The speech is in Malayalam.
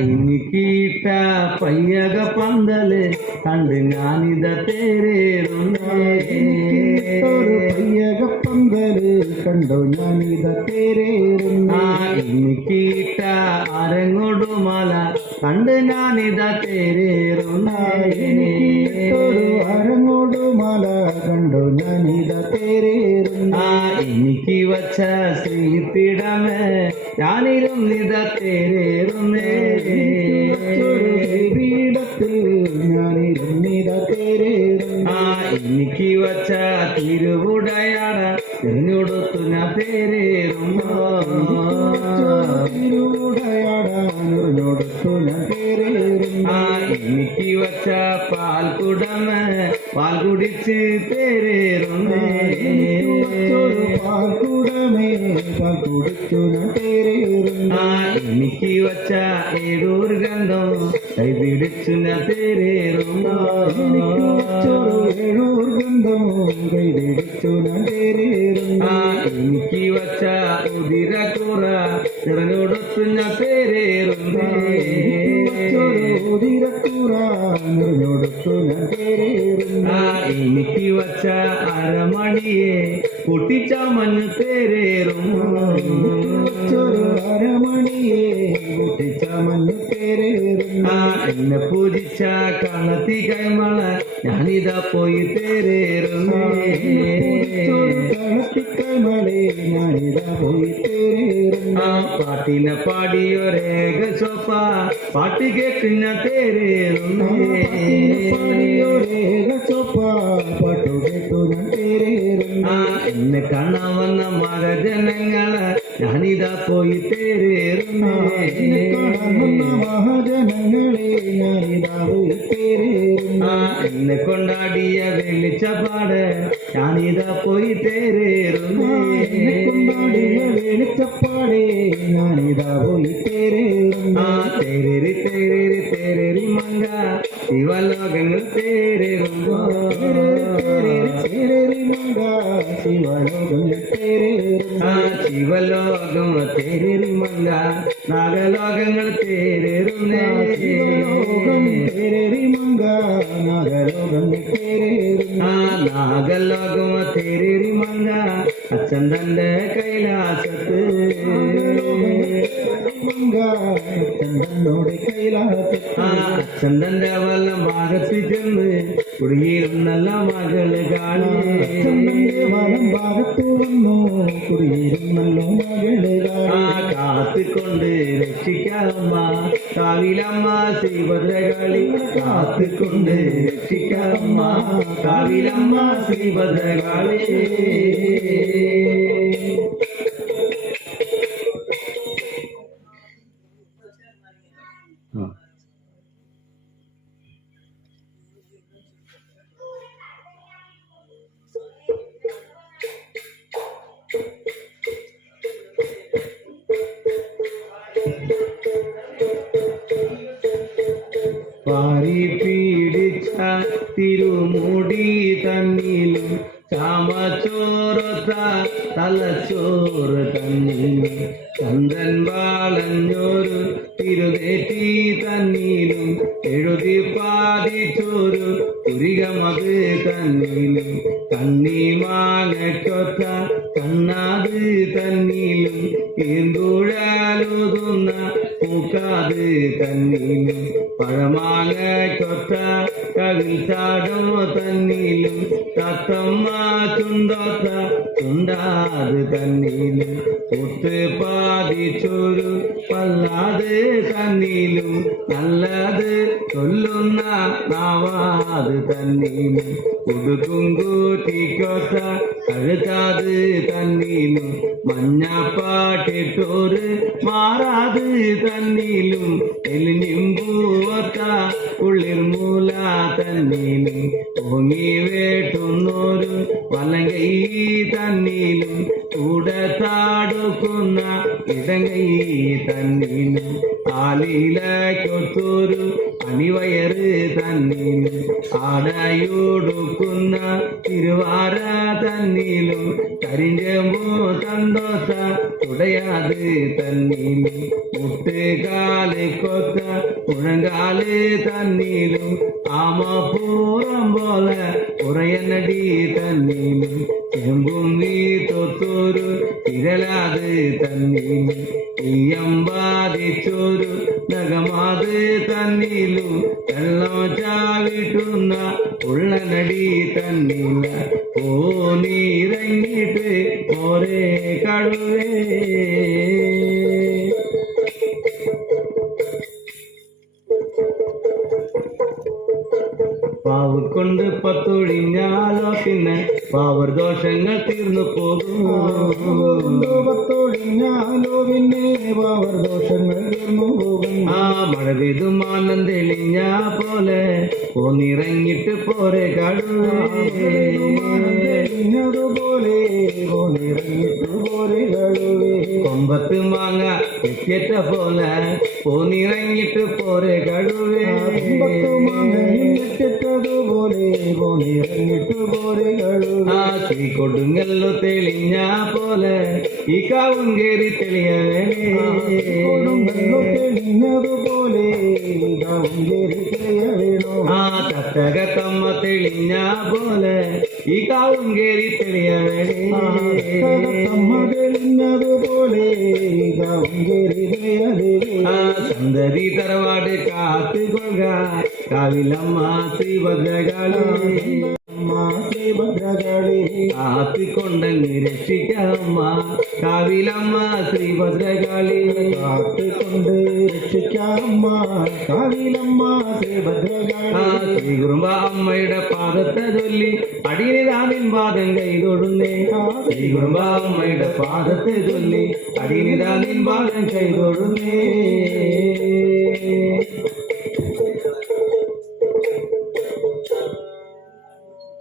എനിക്കീട്ട പയ്യക പന്തൽ കണ്ട് ഞാനിത തേരേറുന്നേ ഒരു പയ്യക പന്തൽ കണ്ടോ ഞാനിത തേരേറുന്ന ആ എനിക്കീട്ട അരങ്ങൊടുമല കണ്ട് ഞാനിത തേരേറുന്നേ ഒരു അരങ്ങോട് മല കണ്ടു ഞാനിത തേരേറുന്ന എനിക്ക് വച്ച സ്ത്രീപ്പിടമേ ഞാനിരും നിത തേരേറുന്നേ ഒരു പീഠത്തിൽ ഞാനിരുന്നിത തേരേറുന്ന എനിക്ക് വച്ച തിരുവുടയാട തിരഞ്ഞെടുത്തു ഞാൻ തേരേറുന്ന തിരുവുടയാടാനൊടുത്തു തേരേറുന്ന ആ എനിക്ക് വച്ച പാൽക്കുടമ പാൽ കുടിച്ച് തേരേറുന്നേ ഒരു പാൽക്കുടമേ പാൽക്കുടിച്ചു ഞാൻ തേരേറുന്ന എനിക്ക് വച്ച ഏതൊരു ഗന്ധം കൈ പിടിച്ചു ഞാൻ ഉദിരക്കുറാനൊടുത്തു ഞാൻ തേരേറുന്ന ആ എനിക്ക് വച്ച അരമണിയെ പൊട്ടിച്ച മഞ്ഞ് തേരേറുമ്പോ വച്ചൊരു അരമണിയെ പൊട്ടിച്ച മഞ്ഞ് തേരേറുന്ന ആ എന്നെ പൂജിച്ച കണത്തി കൈമള ഞാനിതാ പോയി തേരേറുന്നേ പാട്ടിനെ പാടിയൊരേക ചൊപ്പ പാട്ട് കേട്ട് ഞാൻ തേരേറുന്നേ. പാടിയൊരേക ചൊപ്പ പാട്ടു കേട്ടു ഞാൻ തേരേറുന്ന. ആ. എന്നെ കാണാൻ വന്ന മകജനങ്ങളെ ഞാനിതാ പോയി തേരേറുന്നേ. കാണുന്ന മഹാജനങ്ങളെ ഞാനിതാ പോയി തേരേറുന്ന. ആ. എന്നെ കൊണ്ടാടിയ വെളിച്ചപ്പാട് ഞാനിതാ പോയി എന്നെ കൊണ്ടാടിയ തേരേറുന്നേ വെളിച്ചപ്പാടേ ഞാനിതാ പോയി തേരേറുന്ന ആ തേരേറി തേരേറി തേരേറി മങ്ക ശിവലോകങ്ങൾ തേരേറുമ്പോ തേരേറി മങ്ക ശിവലോകങ്ങൾ തേരേറുന്ന ആ ശിവലോകം തേരേറി മങ്ക നാഗലോകങ്ങൾ തേരേറുന്നേ ശിവലോകം തേരേറി മങ്ക അച്ഛൻ തന്റെ കൈലാസത്ത്. കൈലാസത്തിൽ ആ അച്ഛൻ തന്റെ വല്ലം ഭാഗത്ത് ചെന്ന് കുടിയിരുന്നല്ല മകൾ കാണി. വലം ഭാഗത്തു വന്നു കുടിയിരുന്നല്ലോ മകൾ ആ കാത്തുകൊണ്ട് രക്ഷിക്കാമ്മ കാവിലമ്മ ശ്രീഭദ്രകാളി കാത്തുകൊണ്ട് രക്ഷിക്കമ്മ കാവിലമ്മ ശ്രീഭദ്രകാളി. ആ പാരി പീഡിച്ച തിരുമുടി തന്നിലും ചാമച്ചോറത്ത തലച്ചോറ് തന്നിലും ചന്ദ്രൻ വാളഞ്ഞോരു തിരുതേറ്റി തന്നിലും എഴുതി പാതിച്ചോരു പുരികമത് തന്നിലും കണ്ണി മാങ്ങക്കൊത്ത കണ്ണാത് തന്നിലും ഈന്തുഴാലുതുന്ന പൂക്കാത് തന്നിലും പഴമാങ്ങക്കൊത്ത കവിൽ ചാടമോ തന്നിലും തത്തമ്മ ചുണ്ടാത്ത ചുണ്ടാത് തന്നിലും ഒത്ത് പാതിച്ചൊരു പല്ലാത് തന്നിലും നല്ലത് ചൊല്ലുന്ന നാവാത് തന്നിലും ഉടുക്കും കൂട്ടിക്കൊത്ത കഴുത്താത് തന്നിലും മഞ്ഞപ്പാട്ടിട്ടോര് മാറാത് തന്നിലും എലിഞ്ഞിമ്പൂവത്ത ഉള്ളിർമൂല തന്നിലും ഓങ്ങി വേട്ടുന്നോരു വലങ്കൈ തന്നിലും കൂടെ താടുക്കുന്ന ഇടങ്ങൈ തന്നീനും ആലിലൊത്തൊരു അണിവയറ് തന്നീനും ആടയോടുക്കുന്ന തിരുവാര തന്നീലും കരിഞ്ചമ്പോ സന്തോഷ തുടയാത് തന്നീലും മുട്ടുകാല് കൊത്ത മുഴങ്കാല് തന്നീലും ആമപ്പൂറം പോലെ ഉറയനടി തന്നീലും ചെമ്പും നീ തൊത്തൊരു തിരലാത് തന്നിലും തെയ്യം ബാധിച്ചൊരു നഗമാത് തന്നീലും വെള്ളം ചാവിട്ടുന്ന ഉള്ളനടി തന്നില്ല. ഓ നീരങ്ങിട്ട് ഓരേ കടുവേ. പാവ് കൊണ്ട് പത്തൊഴിഞ്ഞാലോ പിന്നെ പാവർ ദോഷങ്ങൾ തീർന്നു പോകും. പത്തൊഴിഞ്ഞാലോ പിന്നെ പാവർ ദോഷങ്ങൾ തീർന്നു പോകും. ആ മഴ പെയ്തു പോലെ പോന്നിറങ്ങിട്ട് പോരെ കടുവേ. പോലെ പോന്നിറങ്ങിട്ടു പോരെ കഴുവേ കൊമ്പത്ത് മാങ്ങ എത്തിയറ്റ പോലെ പോന്നിറങ്ങിട്ട് പോരെ കടുവേ. പോലെ പോന്നിറങ്ങിട്ടു ശ്രീ കൊടുങ്ങല്ലോ തെളിഞ്ഞ പോലെ ഈ കാവും കേറി തെളിയവേ. തെളിഞ്ഞതുപോലെ വേണോ ആ തട്ടകത്തമ്മ തെളിഞ്ഞ പോലെ ഈ കാവും കേറി തെളിയവേ. അമ്മ കാത്തുകൊണ്ടങ്ങ് രക്ഷിക്കമ്മ കാവിലമ്മ ശ്രീഭദ്രകാളി കാത്തുകൊണ്ട് രക്ഷിക്കാമ്മ കാവിലമ്മ ശ്രീഭദ്രകളി ആ ശ്രീകുറുമ്പ അമ്മയുടെ പാദത്തെ ചൊല്ലി അടിയനിതാമിൻ പാദം കൈതൊടുന്നേ ശ്രീകുറുമ്പ അമ്മയുടെ പാദത്തെ ചൊല്ലി അടിയനിതാമിൻ പാദം കൈതൊടുന്നേ